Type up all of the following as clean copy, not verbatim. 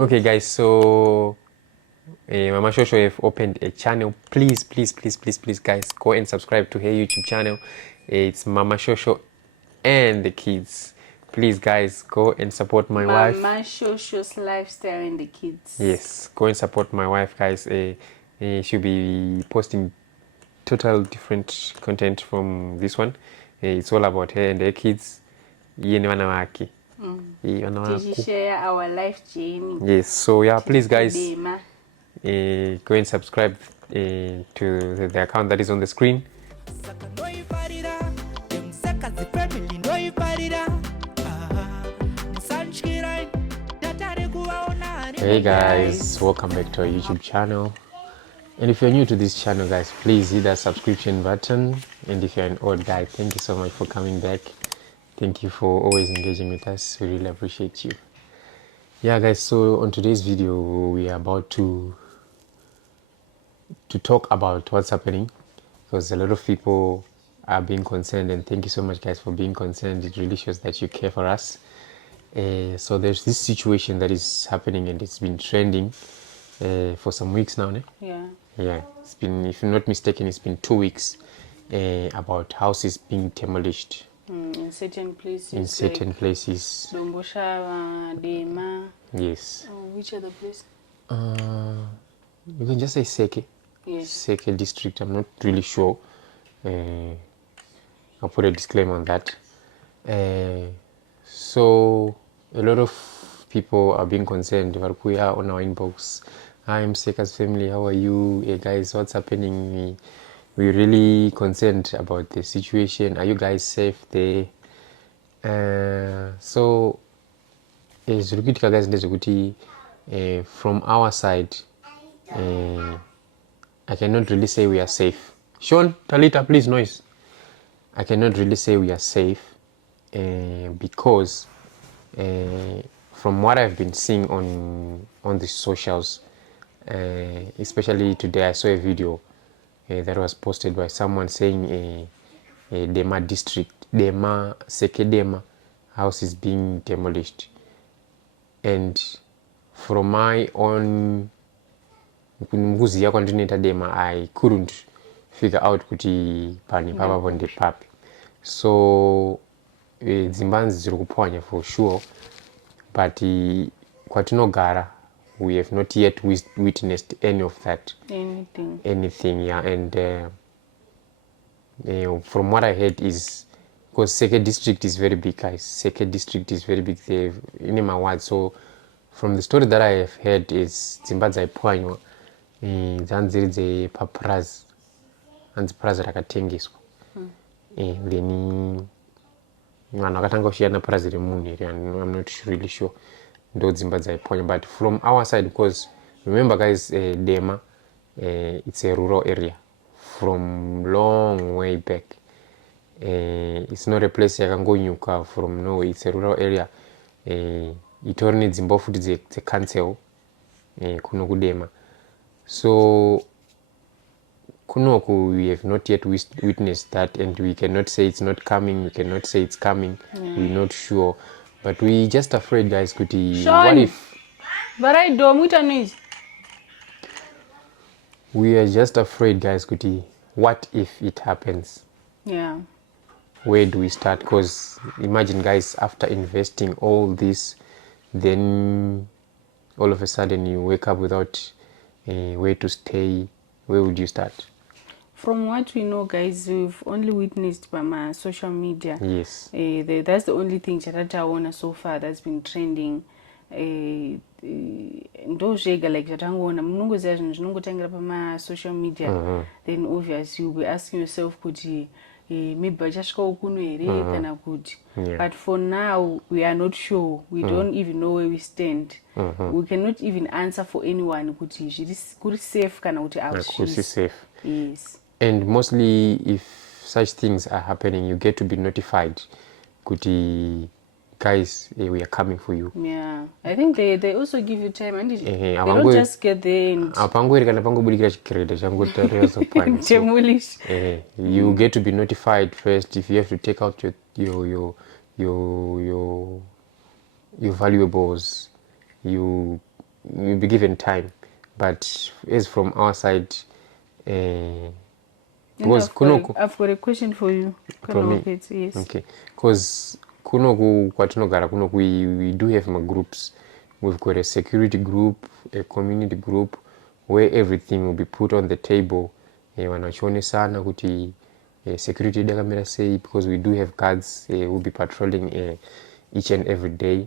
Okay guys, so Mama Shosho have opened a channel. Please guys, go and subscribe to her YouTube channel. It's Mama Shosho and the kids. Please guys, go and support my wife. Mama Shosho's lifestyle and the kids. Yes, go and support my wife guys. She'll be posting total different content from this one. It's all about her and her kids. Share our life journey. Yes, so yeah, please guys, go and subscribe to the account that is on the screen. Hey guys, welcome back to our YouTube channel. And if you're new to this channel guys, please hit that subscription button. And if you're an old guy, thank you so much for coming back. Thank you for always engaging with us. We really appreciate you. Yeah guys, so on today's video we are about to talk about what's happening, because a lot of people are being concerned, and thank you so much guys for being concerned. It really shows that you care for us. So there's this situation that is happening and it's been trending for some weeks now, ne? Yeah, it's been, if I'm not mistaken, it's been 2 weeks about houses being demolished in certain places. In certain places. Domboshava, Dema. Yes. Which other place? You can just say Seke. Yes. Seke district. I'm not really sure. I'll put a disclaimer on that. So a lot of people are being concerned. We are on our inbox. Hi, I'm Seke's family. How are you? Hey guys, what's happening? We're really concerned about the situation. Are you guys safe there? So from our side, I cannot really say we are safe. Sean, Talita, please noise. I cannot really say we are safe because from what I've been seeing on the socials, especially today I saw a video that was posted by someone saying Dema district, Seke Dema house is being demolished. And from my own mkuziya kwandinoita Dema, I couldn't figure out kuti pani papapo ndepapi. So dzimba ziri kupwanya for sure, but kwatinogara we have not yet witnessed any of that. Anything, yeah. And from what I heard is, because Seke district is very big, guys. Seke district is very big there in my word. So from the story that I have heard is dzimba dzaipwanywa dzanziri papurazi, hanzi purazi rakatengeswa. Then vanhu vakatanga kushiyana purazi remunhu here, I'm not really sure. Ndo dzimba dzaipwanywa. But from our side, because remember guys, Dema, it's a rural area from long way back. It's not a place yakangonyuka from nowhere. It's a rural area. Itori nedzimba futi dzecancel kuno kuDema. So kunoku we have not yet witnessed that, and we cannot say it's not coming, we cannot say it's coming. We're not sure, but we just afraid guys kuti what if we are just afraid guys kuti what if it happens? Yeah, where do we start? Because imagine guys, after investing all this, then all of a sudden you wake up without where to stay. Where would you start? From what we know guys, we've only witnessed by my social media. Yes. That's the only thing chatataona so far that's been trending. Ndozvega like chatangoona munongoziva zvinhu zvinongotangira pama social media. Then obviously you'll be asking yourself kuti maybe vachasvikawo kuno here kana kuti. But for now we are not sure. We don't even know where we stand. We cannot even answer for anyone kuti kuri safe kana kuti akusi safe. Yes. And mostly if such things are happening, you get to be notified kuti guys, we are coming for you. Yeah, I think they also give you time, and they don't just get there and demolish. You get to be notified first if you have to take out your valuables. You we'll be given time, but as from our side, because I've got a question for you. From me? Yes. Okay, because kunoku kwatinogara kunoku we do have my groups. We've got a security group, a community group, where everything will be put on the table. Vanhu vachionesana kuti security yedu yakamira sei, because we do have guards who will be patrolling each and every day.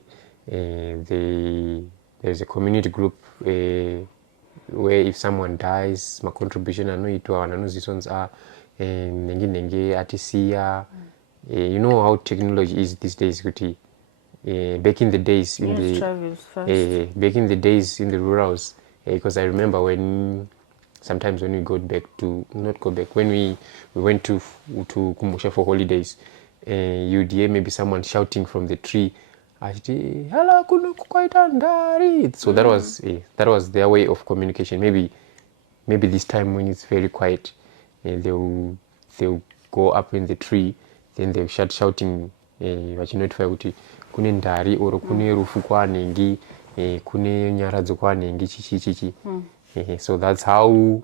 There's a community group where if someone dies, my contribution anoitwa vanhu vanozisonzi nenge atisiya. You know how technology is these days, kuti back in the days in News the travels fast. back in the days in the rurals, because I remember when sometimes when we go back to not go back when we went to Kumusha for holidays, you'd hear maybe someone shouting from the tree, "Hello, kwaita ndari." So that was their way of communication. Maybe this time when it's very quiet, they'll go up in the tree, then they'll start shouting vachinotify kuti kune ndari or kune rufu kwanengi, kune nyaradzo kwanengi chichi. So that's how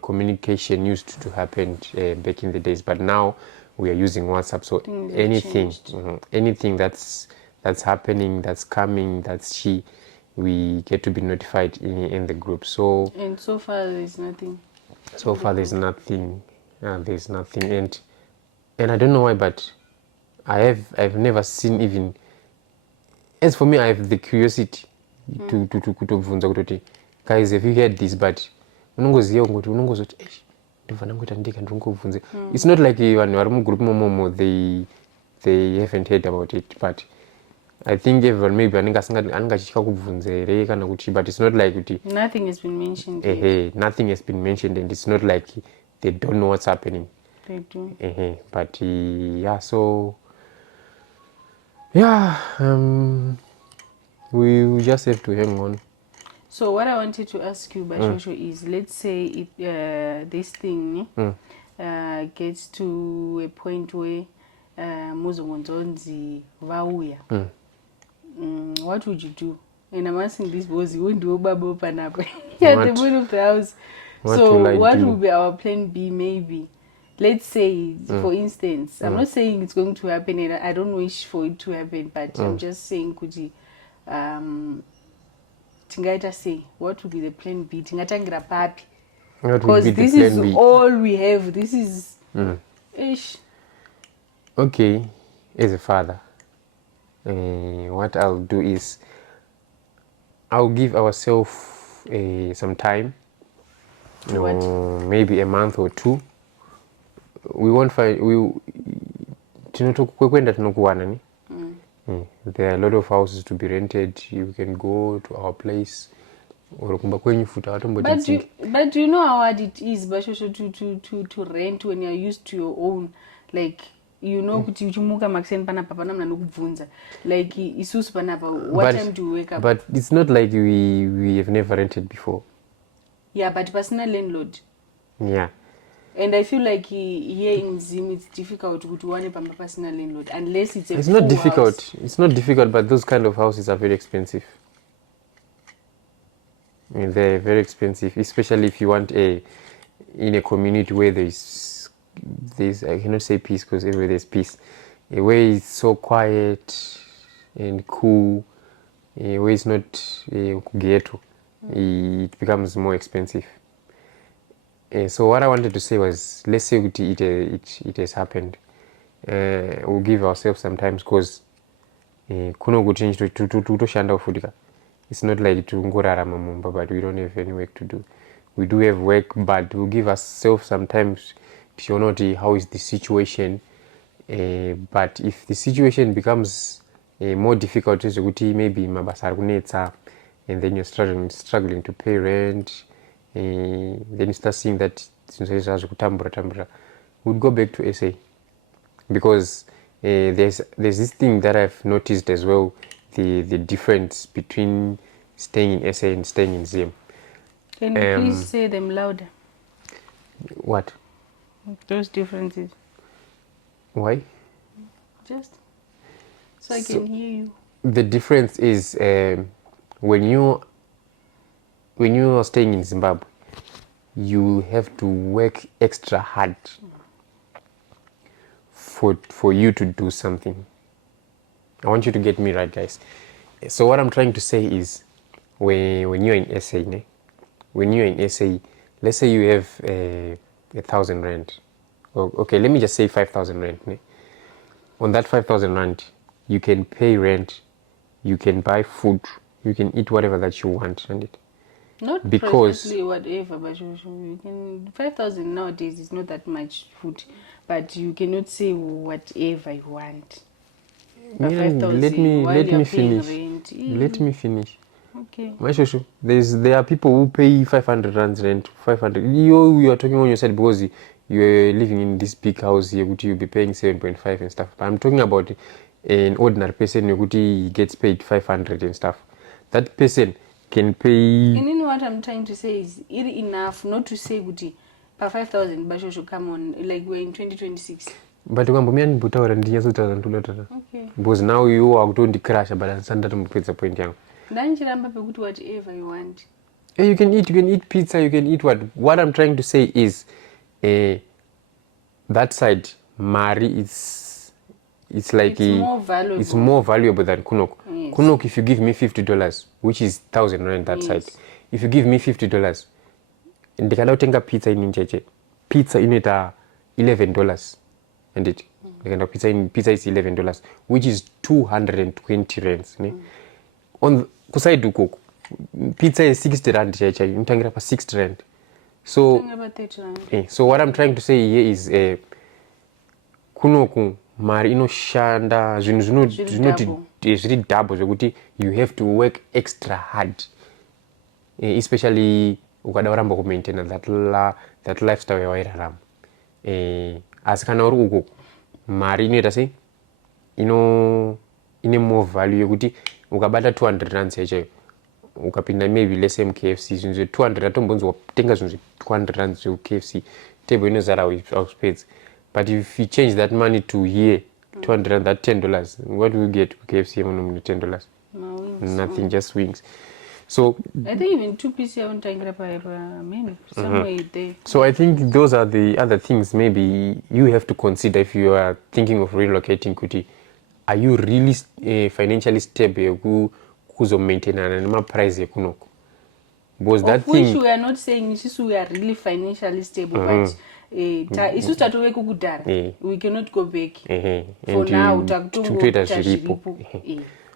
communication used to happen back in the days, but now we are using WhatsApp. So anything that's happening, that's coming, we get to be notified in the group. So And so far there's nothing. So far there's nothing. There's nothing, and I don't know why, but I've never seen even. As for me, I have the curiosity to kutobvunza kutoti, guys, have you heard this? But unongoziva kuti unongozoti ndivana ngoita ndika ndinongobvunza. It's not like vanhu vari mugroup momo they haven't heard about it, but I think everyone maybe anenge achitya kubvunza here kana kuti, but it's not like kuti Nothing has been mentioned. Nothing has been mentioned, and it's not like they don't know what's happening. They do. But yeah, so yeah, we just have to hang on. So what I wanted to ask you, Bashosho, is let's say this thing gets to a point where muzongonzonzi vauya. What would you do? And I'm asking this because you won't do babo panapa. You're the moon of the house. What will be our plan B maybe? Let's say, for instance, I'm not saying it's going to happen, and I don't wish for it to happen, but I'm just saying, Kuji, tingaita say, what would be the plan B? Tingatangira papi. Because this is all we have. This is ish. Okay, as a father, what I'll do is I'll give ourselves some time, maybe a month or two. We won't find there are a lot of houses to be rented. You can go to our place or but do you know how hard it is to rent when you're used to your own, like, you know, kuti uchimuka maxen panapa panamna nokubvunza, like isusu panapa, what time do you wake up? But it's not like we have never rented before. Yeah, but personal landlord. Yeah. And I feel like here in Zim it's difficult to one a personal landlord unless it's a It's not difficult. House. It's not difficult, but those kind of houses are very expensive. I mean, they're very expensive, especially if you want in a community where there's I cannot say peace because everywhere there's peace. A way it's so quiet and cool, a way it's not ghetto, it becomes more expensive. So what I wanted to say was, let's say it has happened. We'll give ourselves some time because kuno kuchange to shanda ufudika. It's not like to ngorarama mumba, but we don't have any work to do. We do have work, but we'll give ourselves some time to know how is the situation. But if the situation becomes more difficult, maybe mabasa kunetsa, and then you're struggling to pay rent, then you start seeing that we'd go back to SA, because there's this thing that I've noticed as well, the difference between staying in SA and staying in Zim. Can you please say them louder? What? Those differences. Why? Just so I can hear you. The difference is when you when you are staying in Zimbabwe, you have to work extra hard for you to do something. I want you to get me right, guys. So what I'm trying to say is, when you're in SA, when you're in SA, let's say you have 1,000 rand. Okay, let me just say 5,000 rand. On that 5,000 rand, you can pay rent, you can buy food, you can eat whatever that you want, and it. Not Because precisely whatever, but you can 5,000 nowadays is not that much food, but you cannot say whatever you want. But 5,000 let me paying finish. rent. Let me finish. Okay. My shoshu, there are people who pay 500 rands rent, 500. You are talking on your side because you're living in this big house here, you'll be paying 7.5 and stuff. But I'm talking about an ordinary person who gets paid 500 and stuff. That person can pay. And you know what I'm trying to say is enough not to say kuti per 5,000 but should come on like we're in 2026. But ukambomiani butaura ndinyazotaura ndulotara. Okay. Because now you are going to crash but ansanda tomupedza point yangu. Ndanchiramba pekuti whatever you want. You can eat pizza, you can eat what I'm trying to say is that side mari it's like it's more valuable than Kunok. Yes. Kunok, if you give me $50, which is 1,000 rand that side, if you give me $50, ndikada utenga pizza in ncheche, pizza inoita $11, and it pizza is $11, which is 220 rands. On kuside ukoko, pizza is 60 rand cheche, unotangira pa 60 rand. So so what I'm trying to say here is kunoku mari inoshanda zvinhu zviri double zvekuti you have to work extra hard, especially ukada uramba kumaintaina that lifestyle yawairarama. Asi kana uri uko mari inoita sei ine more value yekuti ukabata 200 rands chaiyo ukapinda maybe let's say KFC zvinhu 200 atombonzwa kutenga zvinhu 200 rands KFC table inozara auspace. But if you change that money to here, 200 rand, that $10, what do you get to KFC when $10? Nothing, just wings. So I think even 2 pieces on somewhere there. So I think those are the other things maybe you have to consider if you are thinking of relocating Kuti. Are you really financially stable? Kuzo maintain and price kunoko? Because that thing, which we are not saying we are really financially stable, but it's just we cannot go back. For now,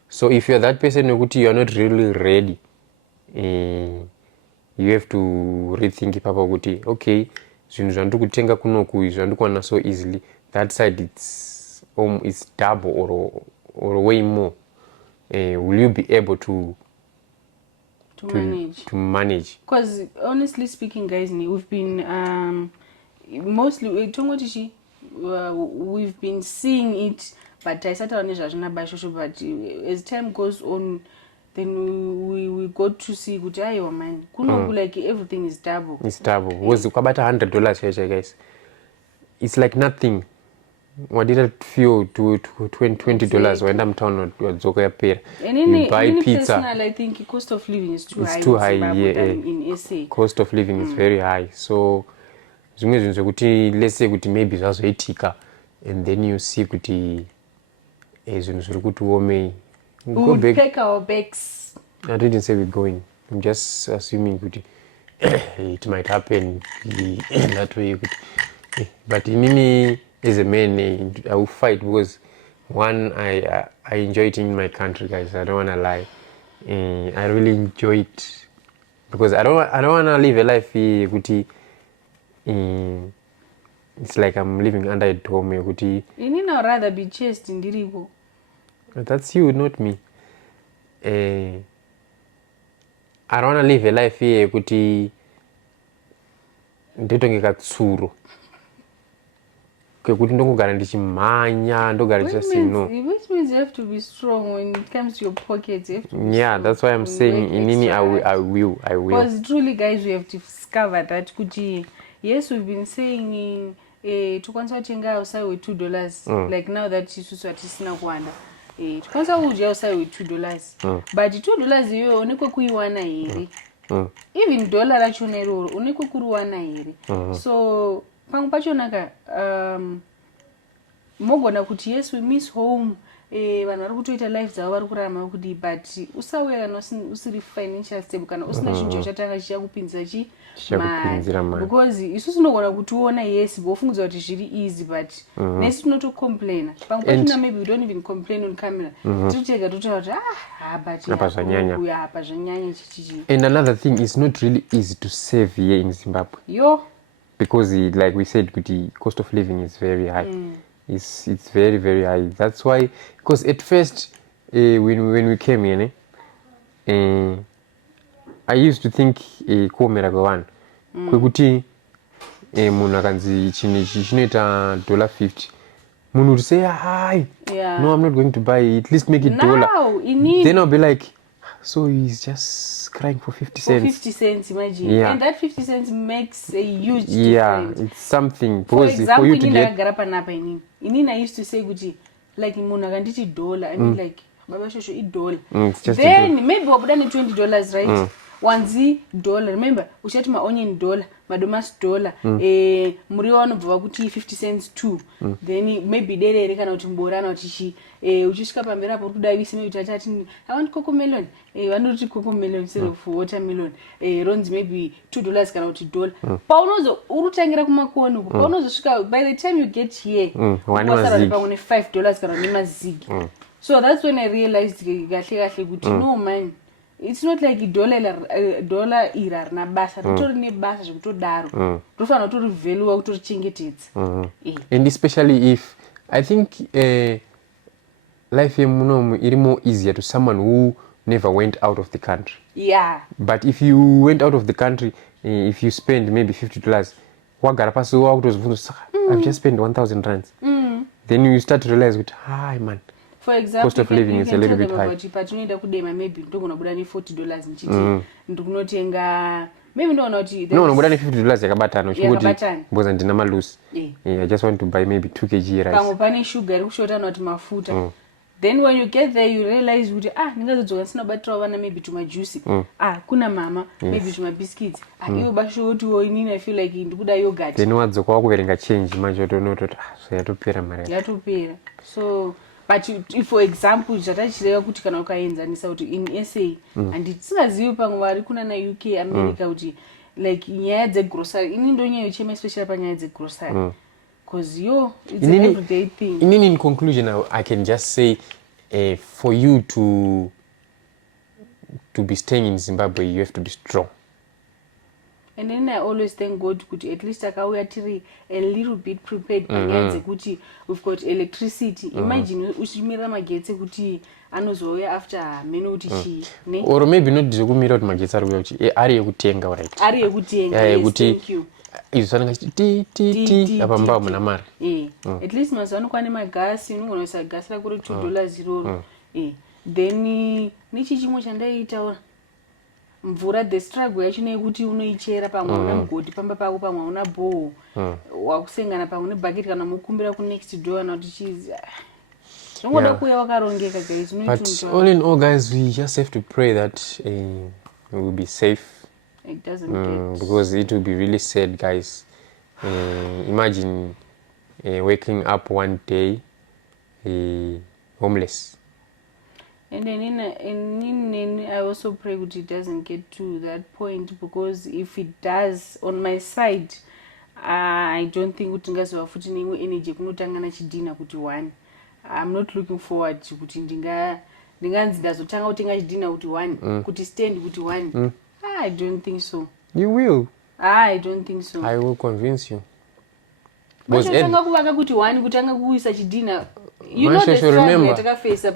so if you're that person you are not really ready, you have to rethink papa kuti okay, zvinhu zvandikutenga kunoku zvandikuwana so easily, that side it's double or way more. Will you be able to manage? Because honestly speaking, guys, we've been mostly we've been seeing it, but I started on but as time goes on, then we got to see good man. Like everything is double. It's double. Was about $100 here, guys. It's like nothing. What did it feel to $20 when I'm town or Zoka pay? You buy pizza. Personal, I think cost of living is too high. It's too high, in SA. Cost of living is very high. So let's say maybe zvazoitika, and then you see kuti zvinhu zviri kuti womei. We'll pack our bags. I didn't say we're going. I'm just assuming kuti it might happen that way. But in as a man, I will fight because one, I enjoy it in my country, guys. I don't wanna lie. I really enjoy it because I don't wanna live a life here. It's like I'm living under a dome. You need to rather be chased in Dirigo. That's you, not me. I don't wanna live a life here. Ndetongeka tsuro. Which means you have to be strong when it comes to your pockets. Yeah, that's why I'm saying in I will. Because truly, guys, we have discovered that yes, we've been saying to consult outside with $2. Like now that you what is now one. To consult outside with $2. But $2 you only cook one. even dollar rachona iroro une kukuruwana here so pamwe pachona ka mogona kuti yes we miss home vanhu vari kutoita life dzavo vari kurarama kudii but usauya kana usiri financial stable kana usina chinhu chachatanga chichakupinzira mari because isusu tinogona kutiona yes bofungudza kuti zviri easy but nesi tinotocomplaina pamwe pachona maybe we don't even complain on camera tochega totaura kuti but apa zvanyanya chichichi. And another thing, it's not really easy to save here in Zimbabwe because like we said the cost of living is very high. It's very very high. That's why, because at first when we came here I used to think kuomera kwevanhu kwekuti munhu akanzi chinhu ichi chinoita $50 munhu would say hi no, I'm not going to buy it, at least make it $1. Then I'll be like, so he's just crying for 50 cents. For 50 cents, imagine. And that 50 cents makes a huge difference. It's something. For example, for you to get... I used to say, like, $1, I mean, like, Baba Shosho, $1. Then maybe we've done $20, right? $1, remember, ushati ma onion $1, madomas $1, muriwo anobva kuti 50 cents too. Then maybe derere kana kuti mborana kuti uchisvika pamberi apo kudavisa maybe tatati I want cocoa melon. Vanoti cocoa melon instead of watermelon. Runs maybe $2 kana kuti $1. Paunozo urutangira kumakoni uko. Paunozosvika by the time you get here, wasara pamwe $5 kana nemazigi. So that's when I realized kahle kuti no man. It's not like dollar ira rina basa ritori nebasa zvekutodaro tofanira kutori value kutorichengetedza. And especially if I think life yemunomu iri more easier to someone who never went out of the country. But if you went out of the country, if you spend maybe $50, wagara pasi wakutozibvunza I've just spent 1,000 rands. Then you start to realize that hi man, for example, cost of living is a little bit high. Patinoenda kudema maybe ndogona buda $40 nchiti ndikunotenga maybe no buda $50 yakabatana chikuti mboza ndina malusi. I just want to buy maybe 2 kg rice. Pamwe pane sugar iri kushota not mafuta. Then when you get there you realize kuti ndingazodzoka sina batira vana maybe tuma juice. Kuna mama maybe tuma biscuits. Iwe basho kuti inini I feel like ndikuda yogurt. Then wadzoka wakuverenga change manje utonototi so yatopera mari. Yatopera. So but if for example zvatachireva kuti kana ukaenzanisa kuti in SA and tisingazivi pamwe vari kuna na UK America kuti like nyaya dzegrocery ini ndo nyaya yochema especially panyaya dzegrocery because it's an everyday thing. In conclusion I can just say for you to be staying in Zimbabwe you have to be strong. And then I always thank God kuti at least akauya tiri a little bit prepared panyaya dzekuti we've got electricity. Imagine uchimira magetsi kuti anozouya after meno kuti chi ne or maybe not dzokumira kuti magetsi ari kuuya kuti ari yekutenga right. Ari yekutenga thank you. Izvananga ti apa mbao muna mari. At least mazano kwane magasi unongoisa gas rakuri $2 iroro. Then nichi chimwe chandaitaura mvura the struggle yacho nekuti unoichera pamwe una mugodi pamba pako pamwe una bowl wakusengana pamwe ne bucket kana mukumbira ku next door na kuti cheese ngoda kuya wakarongeka guys. But all in all guys we just have to pray that we will be safe. It doesn't get because it will be really sad guys. Imagine waking up one day homeless. And then I also pray that it doesn't get to that point, because if it does, on my side, I don't think kuti ngaziva futi neimwe energy kunotangana chidina kuti one. I'm not looking forward to kuti ndinganzi ndazotanga kutenga chidina kuti one, kuti stand kuti one. I don't think so. You will. I don't think so. I will convince you. Kutanga kuvaka kuti one kutanga kuisa chidina. You know the struggle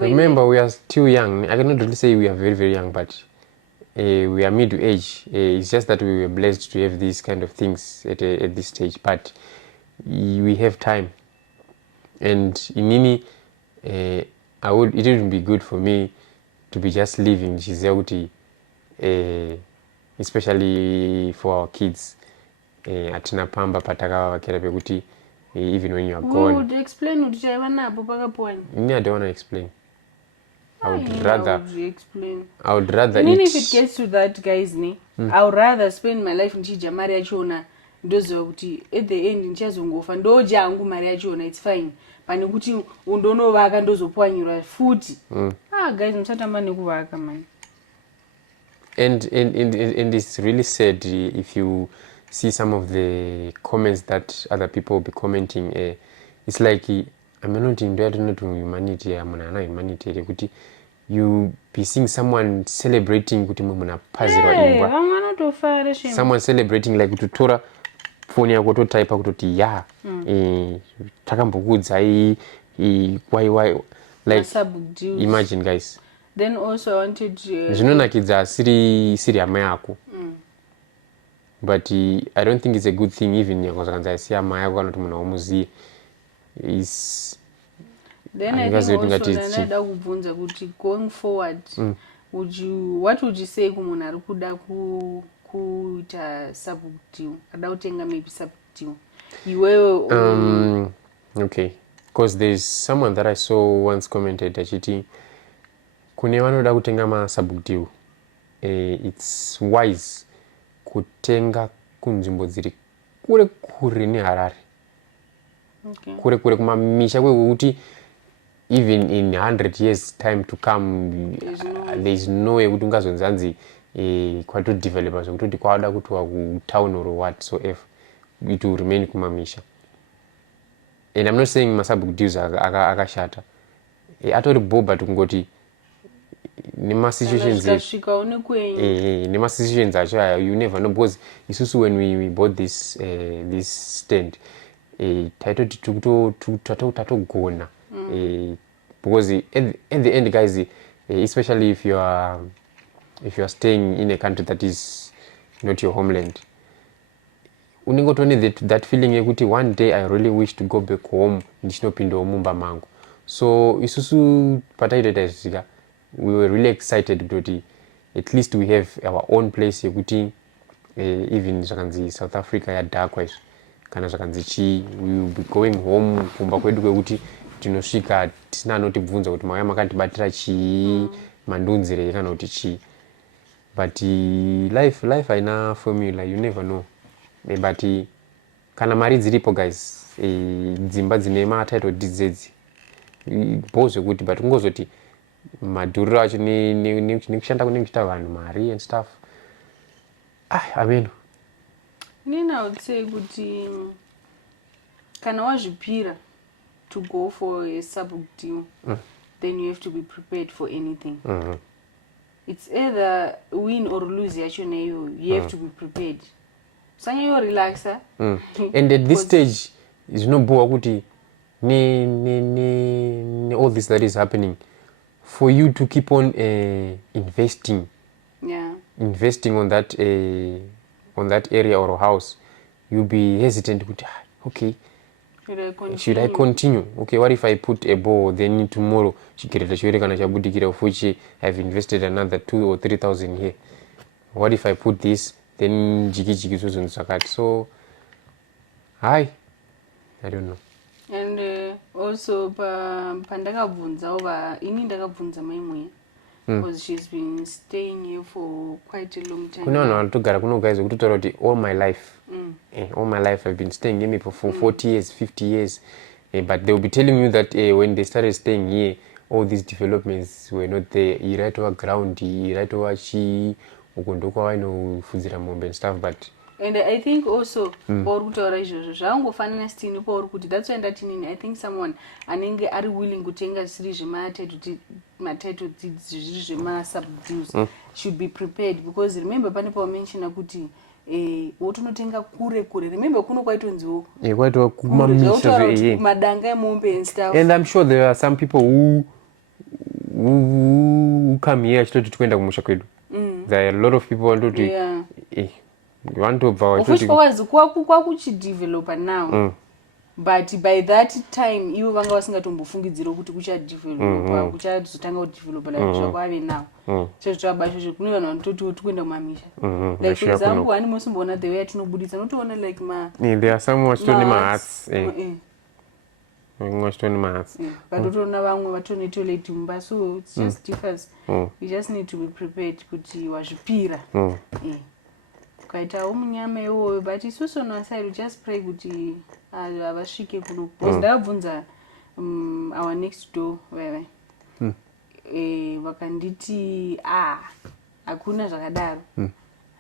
remember we are still young. I cannot really say we are very very young, but we are middle age. It's just that we were blessed to have these kind of things at this stage, but we have time. And in Nini, it wouldn't be good for me to be just living Chizeuti, especially for our kids. Atina pamba pataka wakera pekuti. Even when you are gone. Would you explain what you have? I don't want to explain. I would I rather would explain. I would rather Even eat. if it gets to that, guys, I would rather spend my life ndichidya mari yachona ndoziva kuti at the end ndichazongofa ndodya hangu mari yachona, it's fine, pane kuti undonovaka ndozopwanyirwa futi. Guys, musatamba nekuvaka man. And it's really sad if you see some of the comments that other people will be commenting. It's like I'm not in humanity. I'm not humanity. Kuti you be seeing someone celebrating kuti muna pazirwa imba. Someone celebrating like kutora phone yako to type kutoti ya takambokudzai why like imagine guys. Then also I wanted to zvinonakidza siri hama yako. But I don't think it's a good thing even yakanzi si hama yako kana kuti munhu wamuziye is. Then I think also nanoda kubvunza kuti going forward what would you say kumunhu ari kuda kuita subdue, ada kutenga maybe subdue iwewe? Okay, because there's someone that I saw once commented achiti kune vanoda kutenga masubdue, it's wise kutenga kunzvimbo dziri kure kure neHarare. Kure kure kumamisha kwekuti even in 100 years time to come there's no way kuti ungazonzanzi kwatodevelopa zvekutoti kwada kutiwa kutown or whatsoever, it will remain kumamisha. And I'm not saying masubdues akashata, atori boba kungoti nema situations acho you never know, because isusu when we bought this stand taitoti tatogona because at the end guys, especially if you are staying in a country that is not your homeland, uningotone that feeling yekuti one day I really wish to go back home ndichinopinda mumba mangu. So isusu pataitoita izvika we were really excited kuti at least we have our own place yekuti even zvakanzi South Africa yadhakwa izvi kana zvakanzi chi we will be going home kumba kwedu kwekuti tinosvika tisina anotibvunza kuti mauya makandibatira chii mandunzirei kana kuti chii. But life haina formula, you never know. But kana mari dziripo guys, dzimba dzine matitle deeds edzi boze kuti but ungozoti madhuriro acho nekushanda kunenge kuchiita vanhu mari and stuff. I mean I would say kuti kana wazvipira to go for a subdue, then you have to be prepared for anything. It's either win or lose yachona iyoyo, you have to be prepared. Sanya yo relaxa. And at this stage zvinobhuwa kuti ne all this that is happening, for you to keep on investing on that area or house, you'll be hesitant kuti okay, should I continue? Okay, what if I put a ball, then tomorrow chikireta chiwere kana chabudikira fuchi I've invested another 2,000 or 3,000 here. What if I put this, then jiki zozonzakati. So I don't know. And also pandakabvunza over ini ndakabvunza maimwe because she's been staying here for quite a long time. Kuna vanhu vanotogara kuno guys okutotaura kuti all my life I've been staying here for 40 years, 50 years. But they'll be telling you that when they started staying here, all these developments were not there. Iraitova ground, iraitova chi, ukondokwa vainofudzira mombe and stuff. But and I think also pauri kutaura izvozvo zvaangofanana sitini pauri kuti that's why ndatinini I think someone anenge ari willing kutenga zvisiri zvematitle deeds zviri zvemasubdues should be prepared, because remember pane paumenshina kuti wotonotenga kure kure. Remember kuno kwaitonziwo kwaitwa kumamisha madanga emombe and stuff. And I'm sure there are some people who come here achitoti tikuenda kumusha kwedu. There are a lot of people wantoti kwakuchidevelopa now, but by that time ivo vanga vasingatombofungidzira kuti kuchadevelopa kuchazotanga kudevelopa like zvakwave now. Chezvabasho kune vanhu vanototi tikuenda kumamisha, like for example hani mosimboona the way atinobuditsa notoona like there are some wachitone mahuts Ngwachitoni mahatsi. Ukatotoona vamwe vatone toilet mumba, so it just differs. You just need to be prepared kuti wazvipira. Ukaitawo munyama iwoyo, but isusu on our side we just pray kuti havasvike kuno. Because ndakabvunza our next door wewe. Vakanditi hakuna zvakadaro.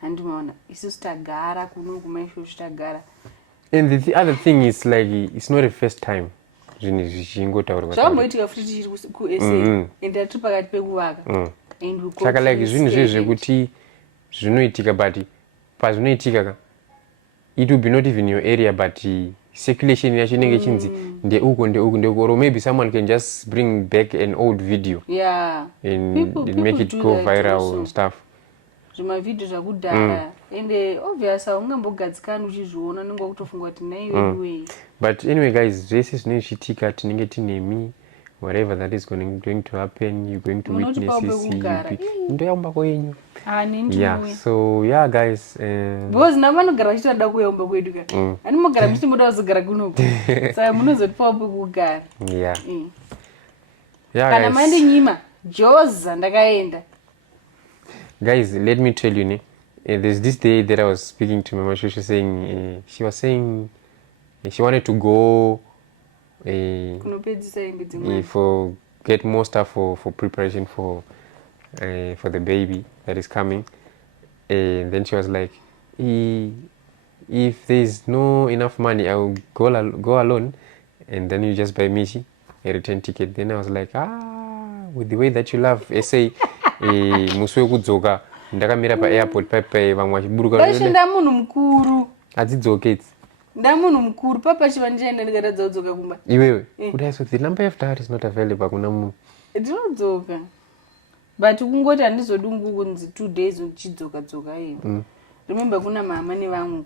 Handimaona isusu tagara kuno kumaishoshi tagara. And the other thing is like it's not the first time. Zvamboitika futi tichiri kuSA ende tiri pakati pekuvaka. Saka like zvinhu zvezvekuti zvinoitika but pazvinoitika it will be not even your area but circulation yacho inenge chinzi ndeuko or maybe someone can just bring back an old video and people make it go viral and stuff. Zvimavidhio zvakudhara ende obvious haungambogadzikani uchizviona ningwa kutofunga kuti naiwe. But anyway guys, zvese zvinoitika tinenge tinemi whatever that is going to happen, you're going to witness this. Ndoyaumba kwenyu. Yeah, so yeah guys, because na vanogara vachitoda kuyaumba kwedu ka. Ani mogara muchimoda kuzogara kunoku. Saka munozotipawo pekugara. Yeah, kana maende nyima joza ndakaenda. Guys, let me tell you, there's this day that I was speaking to Mama Shusha saying, she was saying she wanted to go for get more stuff for preparation for the baby that is coming. And then she was like, if there's no enough money, I will go alone, and then you just buy me a return ticket. Then I was like, with the way that you love SA, musi wekudzoka ndakamira paairport paipai vamwe vachiburuka bashe ndamunhu mukuru hadzidzoke ndamunhu mukuru papa chiva ndichaenda ndikatadza kudzoka kumba iwewe kudai so the number of that is not available kuna munhu ndinodzoka but kungoti handizodungu kunzi 2 days uchidzoka dzoka iyo remember kuna mama nevamwe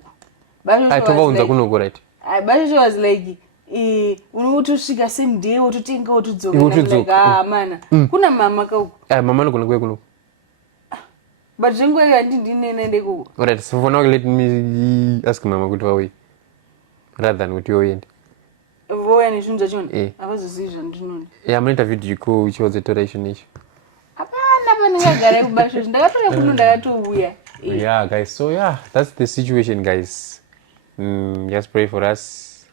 tovaunza kunoko right bashe was like unotosvika same day wototenga wotodzoka mana kuna mama kauko mama anogona kuuya kunoko but zvenguva iyo handindinenende kuko alright so for now let me ask mama kuti vauye rather than kuti yoende voya nezvinhu zvachona havazozivi zvandinoda munoita video call ichiwadzetora isho neisho hapana pandingagara kubasho ndakatoka kuno ndakatouya yeah guys, so yeah, that's the situation guys. Just pray for us.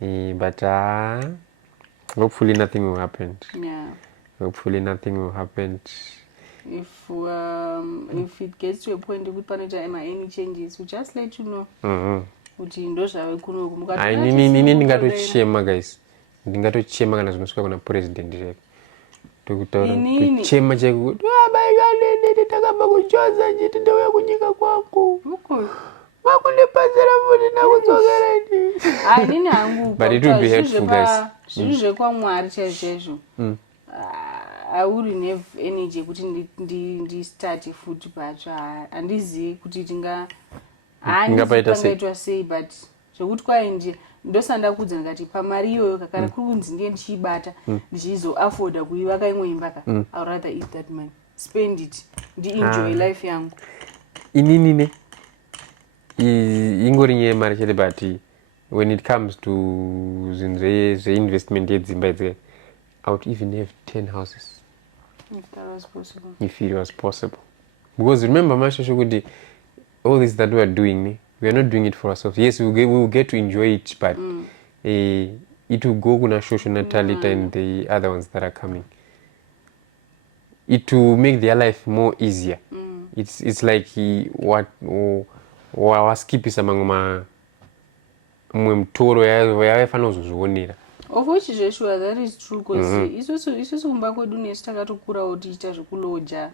But hopefully nothing will happen. Hopefully nothing will happen. If it gets to a point where any changes, we just let you know. Nini ndingatochema guys. Ndingatochema kana zvinosvika kuna president direct. Tochema cheko. Takamba kuchoza chiti ndauya kunyika kwangu. Vakundipazira futi nakudzokera inini hangu but it will be helpful guys. Zvinhu zvekwamwari chaizvo hauri have energy yekuti ndistarte futi patsva handizivi kuti tingapaitwa sei but zvekuti kwai ndosanda kudza ndikati pamari iyoyo kakari kuri kunzi ndiye ndichiibata ndichizoafoda kuivaka imwe imbaka I'll rather eat that money, spend it, enjoy life yangu. Inini ingori nyaya mari chete but when it comes to zvinhu zveinvestment yedzimba idzi I would even have 10 houses if that was possible. If it was possible, because remember mashosho kuti all this that we are doing, we are not doing it for ourselves. Yes, we will get to enjoy it, but it will go kuna shosho Natalita and the other ones that are coming. It will make their life more easier. It's like what waskipisa mangoma mwe mtoro yaifana kuzozvionera. Of which is sure that is true because isusu kumba kwedu nesu takatokurawo tichiita zvekuloja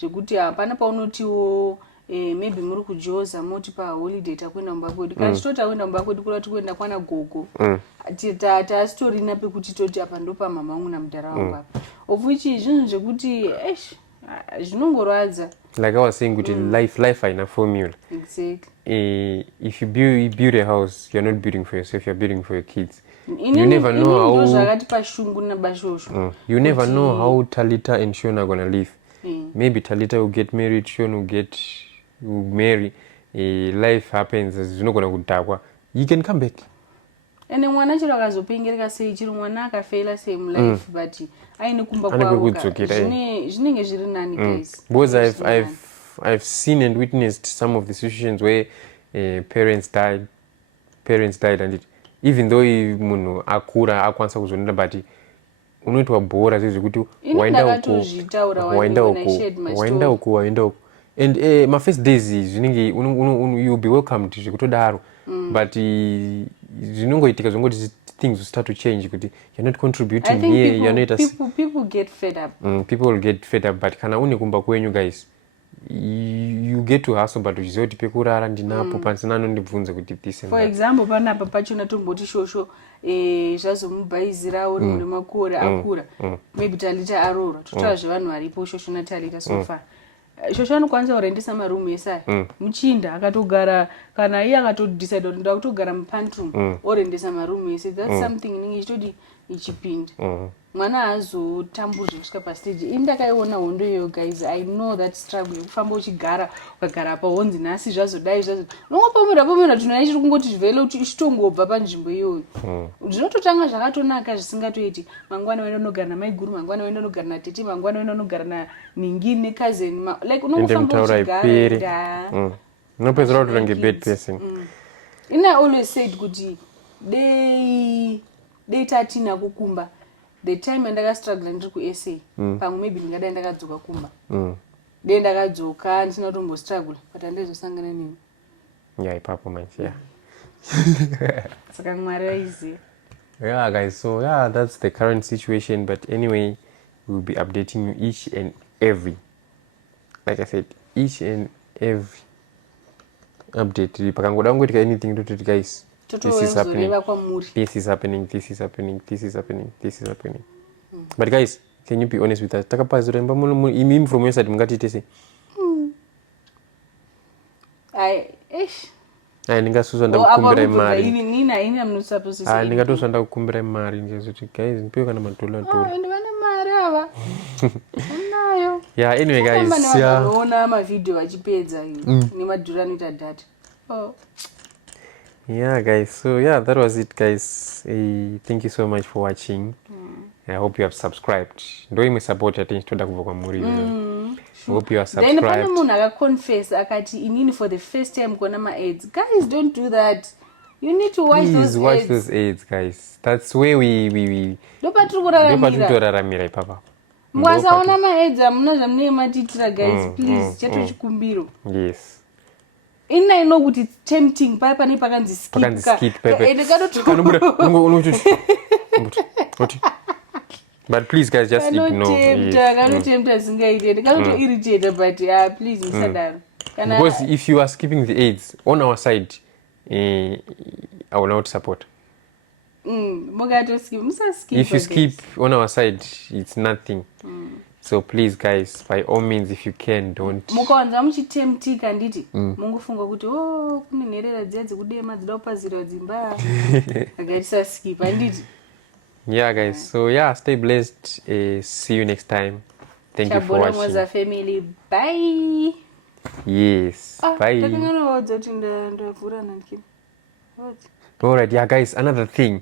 zvekuti hapana paunotiwo maybe muri kujoza moti paholiday takuenda kumba kwedu kana titoti takuenda kumba kwedu kurati kuenda kwana gogo tasitorina pekuti toti apa ndopa mama wangu namudhara wangu apa of which zvinhu zvekuti zvinongorwadza. Like I was saying, life haina formula. Exactly. If you build a house, you're not building for yourself, you're building for your kids. You never know how Talita and Shona are gonna live. Maybe Talita will get married, Shona will marry. Life happens, it's not gonna go. You can come back. ende mwana chero akazopengereka sei chero mwana akafeila sei mulife but aine kumba kwavo zvinenge zviri nani guys because I've seen and witnessed some of the situations where parents died and even though munhu akura akwanisa kuzonenda but unoitwa bhora zvekuti waenda uku and my first days zvinenge you'll be welcomed zvekutodaro but zvinongoitika zvongoti things will start to change kuti you're not contributing here you're not people get fed up people will get fed up but kana une kumba kwenyu guys you get to hustle but uchiziva kuti pekurara ndinapo pasina anondibvunza kuti this for example panapa pachona tomboti shosho zvazomubhaizirawo rimwe remakore akura maybe talita arora totaura zvevanhu varipo shosho natalita sofa shosho anokwanisa kurendesa marumu ese muchinda akatogara kana iye akatodecide kuti ndoda kutogara mupantrum orendesa marumu ese that's something inenge ichitodi ichipinda mwana haazotambuzve kusvika pastage indakaiona hondo iyoyo guys I know that struggle yekufamba uchigara ukagara pahonzi nhasi zvazodai unongopomera tunai chiri kungoti vhele kuti ichitongobva panzvimbo iyoyo zvinototanga zvakatonaka zvisingatoiti mangwana wenda unogara namaiguru mangwana wenda unogara natete mangwana wenda unogara naningi nekazeni like unongofamba uchigara unopedzera kutorange bad person I always said kuti dei tatina kukumba the time ndakastruggle ndiri kuSA pamwe maybe ndingadai ndakadzoka kumba dei ndakadzoka ndisina kutombostruggle but handezosangana nini ipapo manje saka mwari waiziva guys so that's the current situation but anyway we'll be updating you each and every like I said each and every update pakangoda kungoitika anything tototi guys this is happening but guys can you be honest with us takapazira imba imi from your side mungatiite sei ndingasuswa ndakukumbira mari ndingatoswa ndakukumbira mari ndizoti guys ndipewo kana madola ndivane mari ava anayo anyway guys vanoona mavidhio vachipedza nemadhura anoita data guys so that was it guys thank you so much for watching I hope you have subscribed ndo imwe support yatinchitoda kubva kwamuri hope you are subscribed then pane munhu akaconfess akati inini for the first time kuona ma-ads guys don't do that you need to watch those ads guys that's where we ndopatiri kuraramira ipapa mukasaona ma-ads hamuna zvamunenge matitira guys please chatochikumbiro yes I know kuti it's tempting paya pane pakanzi skip but please guys just ignore kanotempta singaite ndikanotoirritate but please musadaro because if you are skipping the ads on our side I will not support if you skip on our side it's nothing so please guys by all means if you can don't mukawanza muchitemptika nditi mungofunga kuti kune nherera dziya dzekudema dzida kupazirwa dzimba agatisa skip anditi guys so stay blessed see you next time thank you for watching Chabola family bye yes bye takanganawadza kuti ndavhura nandiki alright guys another thing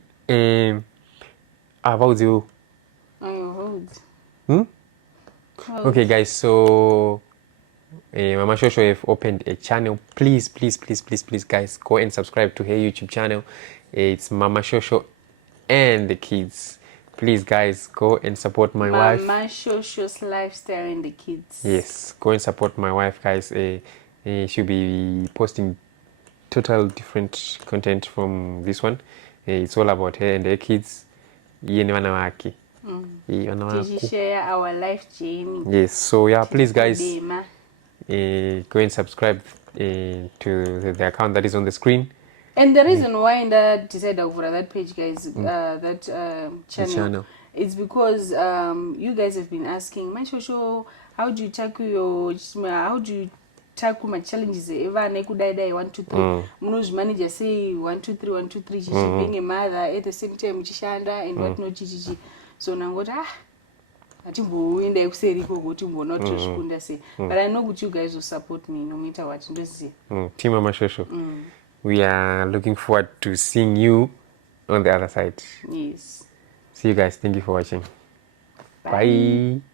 about you okay guys so Mama Shosho have opened a channel. Please guys go and subscribe to her YouTube channel. It's Mama Shosho and the kids. Please guys go and support my wife. Mama Shosho's lifestyle and the kids. Yes, go and support my wife guys. She'll be posting total different content from this one. It's all about her and her kids. Share our life journey. Yes, so please guys go and subscribe to the account that is on the screen. And the reason why I decided over that page guys, that channel, it's because you guys have been asking, my Shosho, how do you tackle my challenges ever nekudai 1 2 3 munozvi manager say 1 2 3 1 2 3 chichi being a mother at the same time uchishanda and what no chichi so nangoti atimboendai kuseriko kuti mbona tozvikunda sei but I know that you guys will support me no matter what ndoziya team Mama Shosho we are looking forward to seeing you on the other side. Yes. See you guys. Thank you for watching. Bye. Bye.